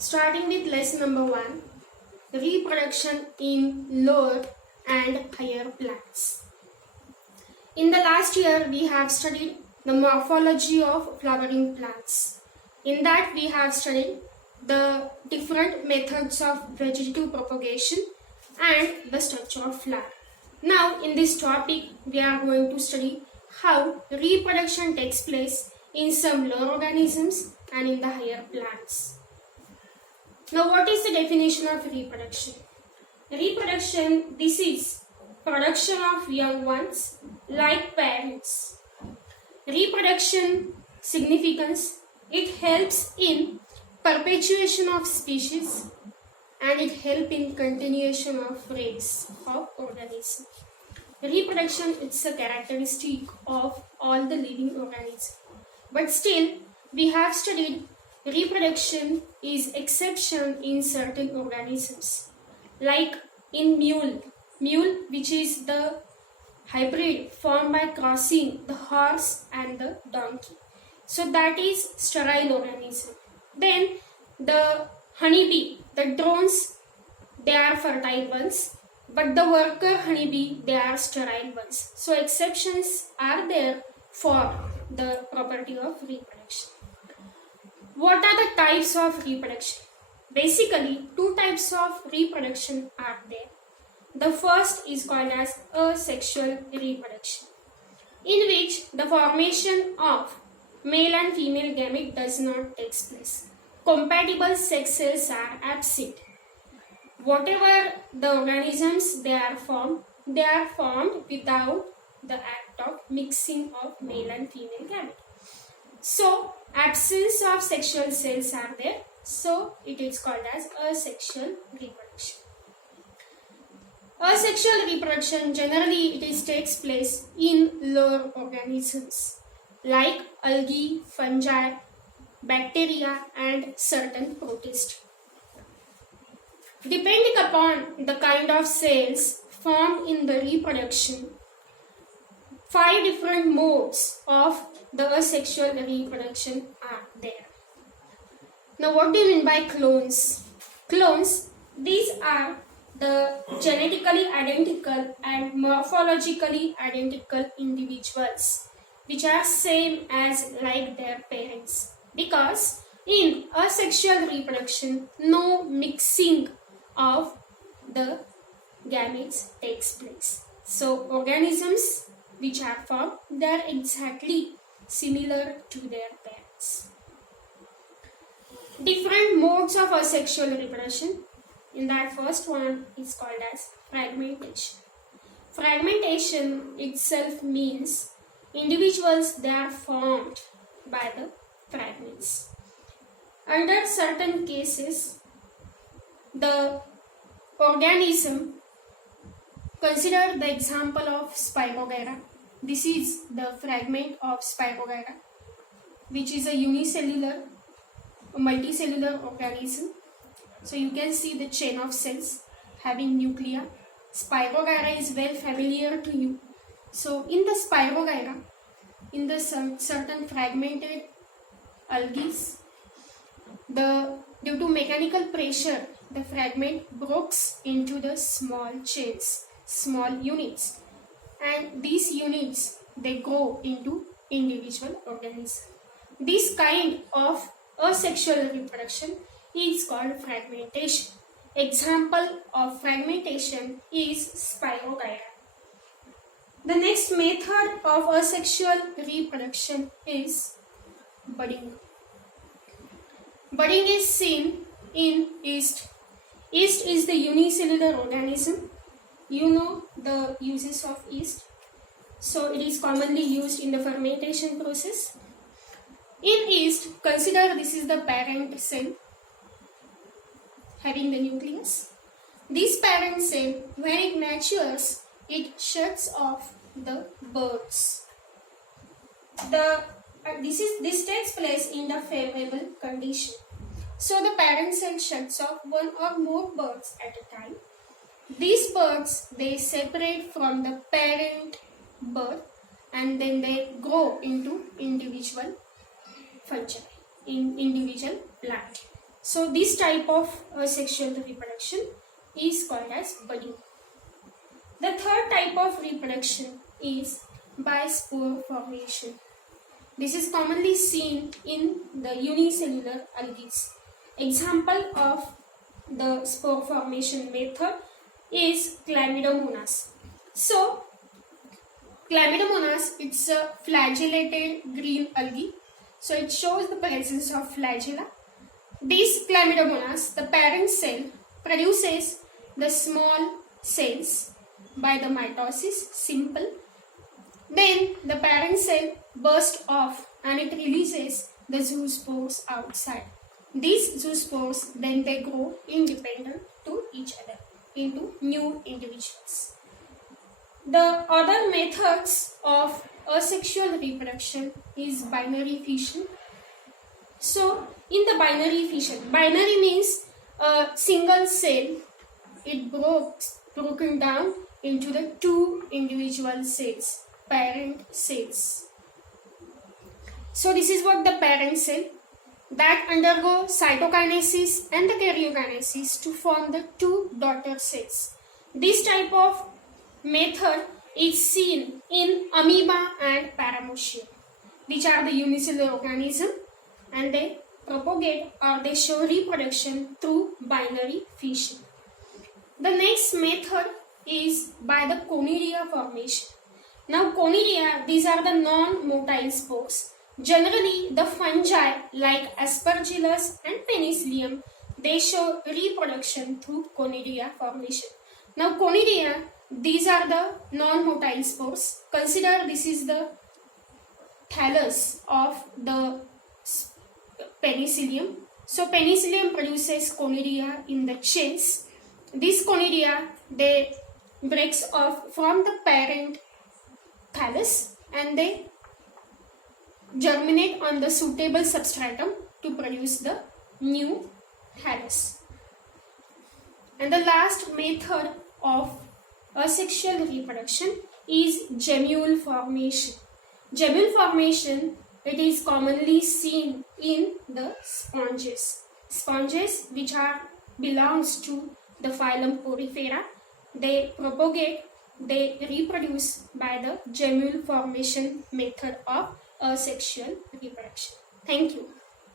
Starting with lesson number 1, reproduction in lower and higher plants. In the last year, we have studied the morphology of flowering plants. In that, we have studied the different methods of vegetative propagation and the structure of flower. Now, in this topic, we are going to study how reproduction takes place in some lower organisms and in the higher plants. Now, what is the definition of reproduction? Reproduction, this is production of young ones like parents. Reproduction significance, it helps in perpetuation of species and it helps in continuation of race of organism. Reproduction is a characteristic of all the living organisms. But still, we have studied reproduction is exception in certain organisms, like in mule which is the hybrid formed by crossing the horse and the donkey. So that is sterile organism. Then the honeybee, the drones, they are fertile ones, but the worker honeybee, they are sterile ones. So exceptions are there for the property of reproduction. What are the types of reproduction? Basically, two types of reproduction are there. The first is called as asexual reproduction, in which the formation of male and female gamete does not take place. Compatible sex cells are absent. Whatever the organisms they are formed without the act of mixing of male and female gamete. So, absence of sexual cells are there. So, it is called as asexual reproduction. Asexual reproduction generally takes place in lower organisms like algae, fungi, bacteria and certain protists. Depending upon the kind of cells formed in the reproduction, 5 different modes of the asexual reproduction are there. Now, what do you mean by clones? Clones, these are the genetically identical and morphologically identical individuals which are same as like their parents, because in asexual reproduction no mixing of the gametes takes place. So organisms which are formed, they are exactly similar to their parents. Different modes of asexual reproduction. In that, first one is called as fragmentation. Fragmentation itself means individuals they are formed by the fragments. Under certain cases, the organism, consider the example of Spirogyra. This is the fragment of Spirogyra, which is a unicellular, multicellular organism. So you can see the chain of cells having nuclei. Spirogyra is well familiar to you. So in the Spirogyra, in the certain fragmented algae, due to mechanical pressure, the fragment breaks into the small chains, small units, and these units they go into individual organisms. This kind of asexual reproduction is called fragmentation. Example of fragmentation is Spirogyra. The next method of asexual reproduction is budding. Budding is seen in yeast. Yeast is the unicellular organism. You know the uses of yeast. So it is commonly used in the fermentation process. In yeast, consider this is the parent cell having the nucleus. This parent cell, when it matures, it shuts off the birds. This takes place in the favorable condition. So the parent cell shuts off one or more birds at a time. These birds, they separate from the parent bird and then they grow into individual fungi, in individual plant. So this type of asexual reproduction is called as budding. The third type of reproduction is by spore formation. This is commonly seen in the unicellular algae. Example of the spore formation method is Chlamydomonas. So Chlamydomonas, it's a flagellated green algae. So it shows the presence of flagella. These Chlamydomonas, the parent cell, produces the small cells by the mitosis, simple. Then the parent cell bursts off and it releases the zoospores outside. These zoospores then they grow independent to each other into new individuals. The other methods of asexual reproduction is binary fission. So in the binary fission, binary means a single cell, it broken down into the two individual cells, parent cells. So this is what the parent cell that undergo cytokinesis and the karyokinesis to form the two daughter cells. This type of method is seen in amoeba and paramoecium, which are the unicellular organisms, and they propagate or they show reproduction through binary fission. The next method is by the conidia formation. Now conidia, these are the non-motile spores. Generally the fungi like Aspergillus and Penicillium, they show reproduction through conidia formation. Now conidia, these are the non-motile spores. Consider this is the thallus of the Penicillium. So Penicillium produces conidia in the chins. These conidia, they breaks off from the parent thallus and they germinate on the suitable substratum to produce the new thallus. And the last method of asexual reproduction is gemule formation. Gemule formation, it is commonly seen in the sponges. Sponges which belongs to the phylum Porifera, they propagate, they reproduce by the gemule formation method of asexual reproduction. Thank you.